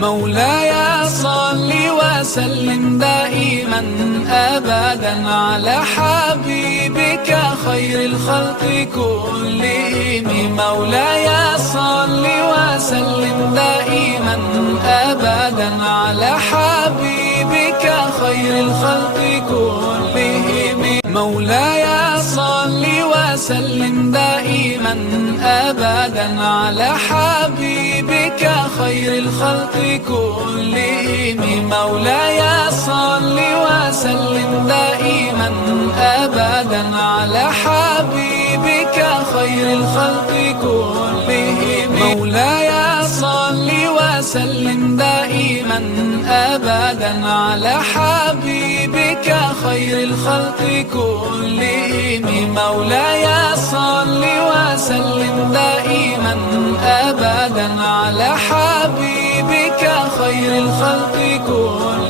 مولاي صل وسلم دائما أبدا على حبيبك خير الخلق كلهم. مولاي صل وسلم دائما أبدا على حبيبك خير الخلق كلهم. مولاي صل وسلم دائما أبدا على حبيبك خير الخلق كلهم. مولاي صل وسلم دائما أبدا على حبيبك خير الخلق كلهم. مولاي صل وسلم دائما أبدا على حبيبك خير الخلق كلهم. مولاي صل وسلم دائما أبدا على حبيبك خير الخلق كلهم.